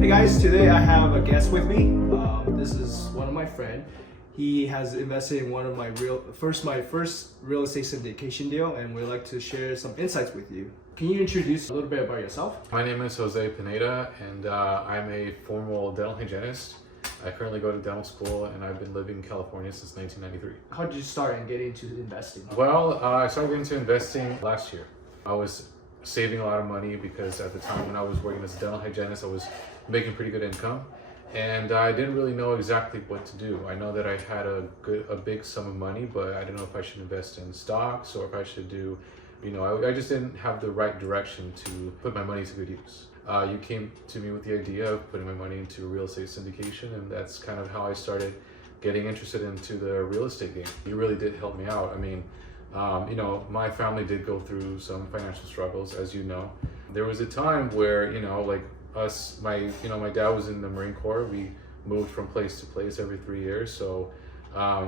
Hey guys, today I have a guest with me. This is one of my friend. He has invested in one of my first real estate syndication deal, and we'd like to share some insights with you. Can you introduce a little bit about yourself? My name is Jose Pineda, and I'm a formal dental hygienist. I currently go to dental school, and I've been living in California since 1993. How did you start and get into investing? Well, I started into investing last year. I was saving a lot of money because at the time when I was working as a dental hygienist, I was making pretty good income, and I didn't really know exactly what to do. I know that I had a big sum of money, but I didn't know if I should invest in stocks or if I should do, I just didn't have the right direction to put my money to good use. You came to me with the idea of putting my money into real estate syndication, and that's kind of how I started getting interested into the real estate game. You really did help me out. I mean, my family did go through some financial struggles, as you know. There was a time where, my dad was in the Marine Corps. We moved from place to place every 3 years. So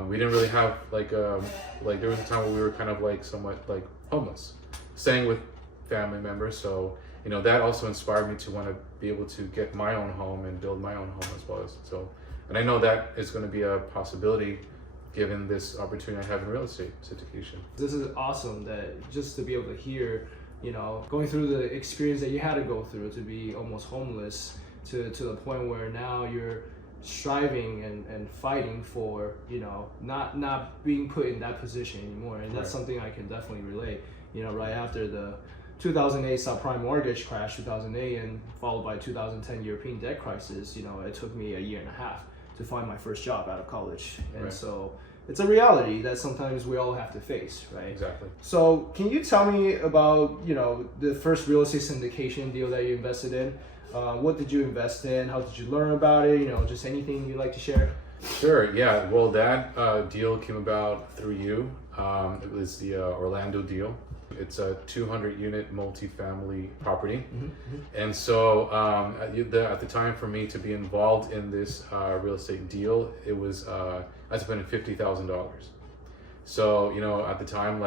we didn't really have there was a time where we were kind of somewhat homeless, staying with family members. So, that also inspired me to want to be able to get my own home and build my own home as well. And I know that is going to be a possibility given this opportunity I have in real estate syndication. This is awesome that just to be able to hear, going through the experience that you had to go through to be almost homeless to the point where now you're striving and fighting for, not being put in that position anymore. And that's something I can definitely relate. Right after the 2008 subprime mortgage crash, 2008, and followed by 2010 European debt crisis, it took me a year and a half to find my first job out of college. And so it's a reality that sometimes we all have to face, right? Exactly. So can you tell me about, the first real estate syndication deal that you invested in? What did you invest in? How did you learn about it? Just anything you'd like to share? Sure, yeah. Well, that deal came about through you. It was the Orlando deal. It's a 200-unit multifamily property. And so at the time for me to be involved in this real estate deal, it was, I spent $50,000. So, at the time,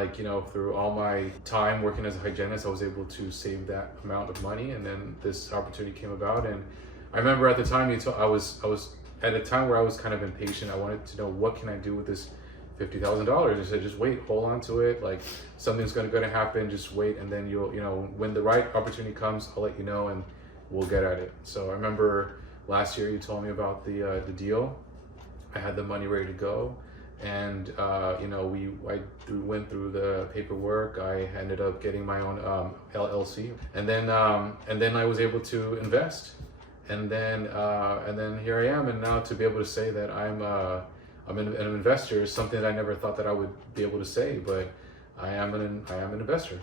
through all my time working as a hygienist, I was able to save that amount of money. And then this opportunity came about. And I remember at the time, I was at a time where I was kind of impatient. I wanted to know, what can I do with this $50,000? I said, just wait, hold on to it. Something's going to happen. Just wait, and then you'll, when the right opportunity comes, I'll let you know, and we'll get at it. So I remember last year you told me about the deal. I had the money ready to go, and I went through the paperwork. I ended up getting my own LLC, and then I was able to invest, and then here I am, and now to be able to say that I'm an investor is something that I never thought that I would be able to say, but I am an investor.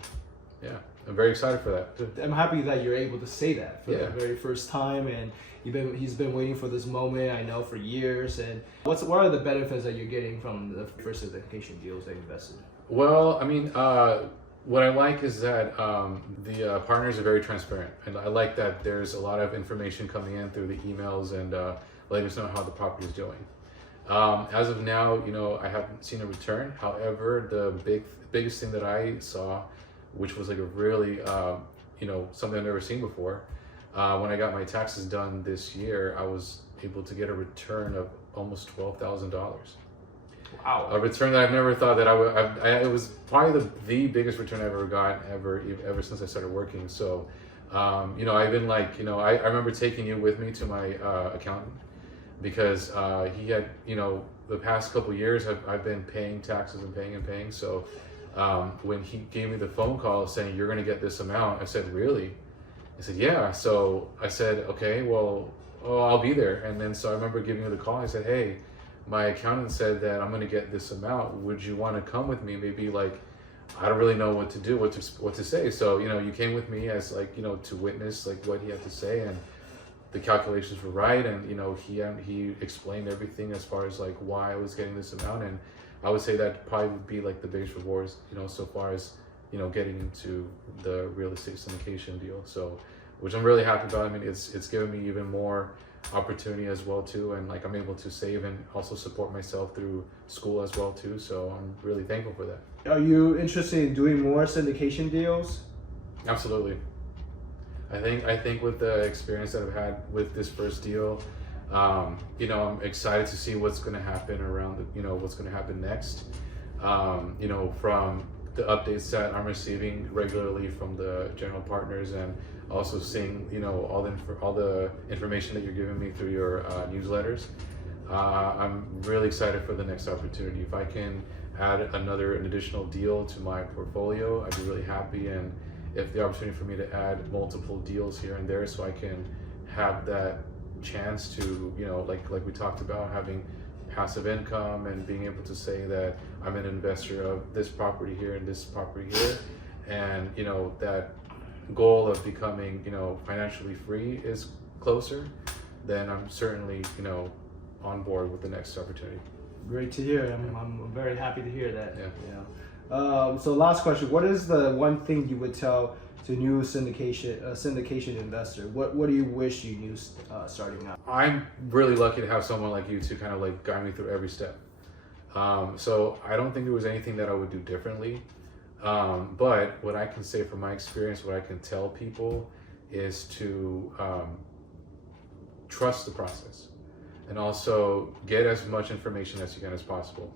Yeah, I'm very excited for that. I'm happy that you're able to say that for the very first time, and he's been waiting for this moment, I know, for years. And what are the benefits that you're getting from the first syndication deals that you invested in? Well, I mean, what I like is that the partners are very transparent, and I like that there's a lot of information coming in through the emails and letting us know how the property is doing. As of now, I haven't seen a return. However, the biggest thing that I saw, which was a really, something I've never seen before, when I got my taxes done this year, I was able to get a return of almost $12,000. Wow. A return that I've never thought that I would. It was probably the biggest return I've ever got ever since I started working. So, I've been I remember taking you with me to my accountant, because he had, the past couple years I've been paying taxes and paying. So when he gave me the phone call saying, you're going to get this amount, I said, really? I said, yeah. So I said, okay, well, I'll be there. And then so I remember giving you the call. I said, hey, my accountant said that I'm going to get this amount. Would you want to come with me? Maybe I don't really know what to do, what to say. So, you came with me as to witness what he had to say, and the calculations were right, and he explained everything as far as why I was getting this amount. And I would say that probably would be the biggest rewards, so far as getting into the real estate syndication deal. So, which I'm really happy about. I mean, it's given me even more opportunity as well too, and I'm able to save and also support myself through school as well too. So I'm really thankful for that. Are you interested in doing more syndication deals? Absolutely. I think with the experience that I've had with this first deal, you know, I'm excited to see what's going to happen around the, you know, what's going to happen next. You know, from the updates that I'm receiving regularly from the general partners, and also seeing, you know, all the information that you're giving me through your newsletters. I'm really excited for the next opportunity. If I can add an additional deal to my portfolio, I'd be really happy. And if the opportunity for me to add multiple deals here and there, so I can have that chance to, you know, like we talked about, having passive income and being able to say that I'm an investor of this property here and this property here, and, you know, that goal of becoming, you know, financially free is closer, then I'm certainly, you know, on board with the next opportunity. Great to hear. I'm very happy to hear that. Yeah. You know. So last question: what is the one thing you would tell to new syndication investor? What do you wish you knew starting out? I'm really lucky to have someone like you to kind of like guide me through every step. So I don't think there was anything that I would do differently. But what I can say from my experience, what I can tell people is to trust the process, and also get as much information as you can as possible.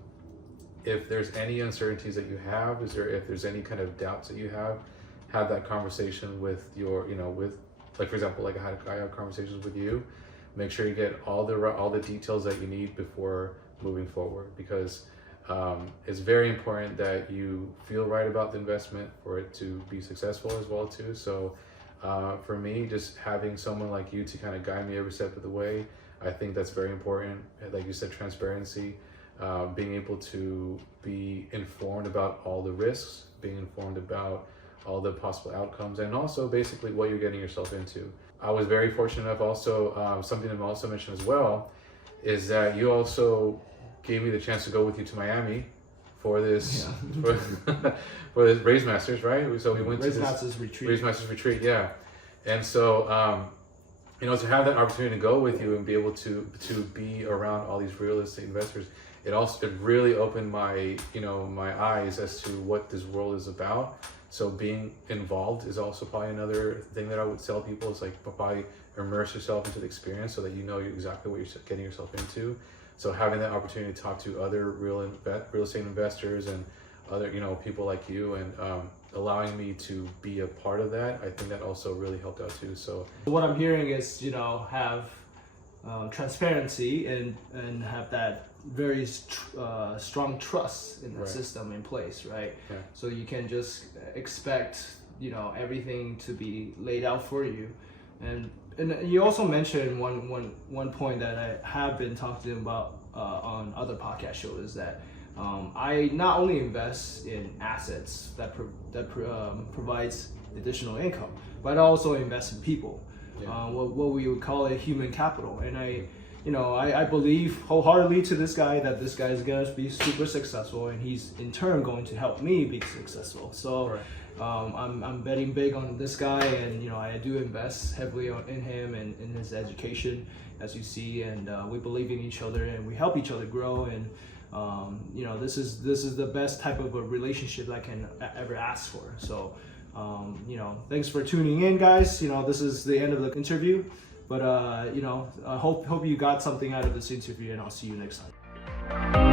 If there's any uncertainties that you have, if there's any kind of doubts that you have that conversation with your, you know, with, like, for example, like I have conversations with you. Make sure you get all the details that you need before moving forward, because it's very important that you feel right about the investment for it to be successful as well too. So for me, just having someone like you to kind of guide me every step of the way, I think that's very important. Like you said, transparency, being able to be informed about all the risks, being informed about all the possible outcomes, and also basically what you're getting yourself into. I was very fortunate enough also, something I'm also mentioned as well, is that you also gave me the chance to go with you to Miami for this, for this Raise Masters, right? So we went to this Raise Masters retreat, yeah. And so, you know, to have that opportunity to go with you and be able to be around all these real estate investors, it really opened my, you know, my eyes as to what this world is about. So being involved is also probably another thing that I would tell people. Is like, probably immerse yourself into the experience so that you know exactly what you're getting yourself into. So having that opportunity to talk to other real estate investors and other, you know, people like you, and allowing me to be a part of that, I think that also really helped out too. So what I'm hearing is, you know, have transparency and have that very strong trust in the system in place, right? Yeah. So you can just expect, you know, everything to be laid out for you. And you also mentioned one point that I have been talking about on other podcast shows, is that I not only invest in assets that provides additional income, but I also invest in people. Yeah. What we would call it human capital. And I believe wholeheartedly to this guy that this guy is going to be super successful, and he's in turn going to help me be successful. So right. I'm betting big on this guy, and, you know, I do invest heavily in him and in his education, as you see, and we believe in each other and we help each other grow. And you know, this is the best type of a relationship I can ever ask for. So you know, thanks for tuning in, guys. You know, this is the end of the interview, but you know, I hope you got something out of this interview, and I'll see you next time.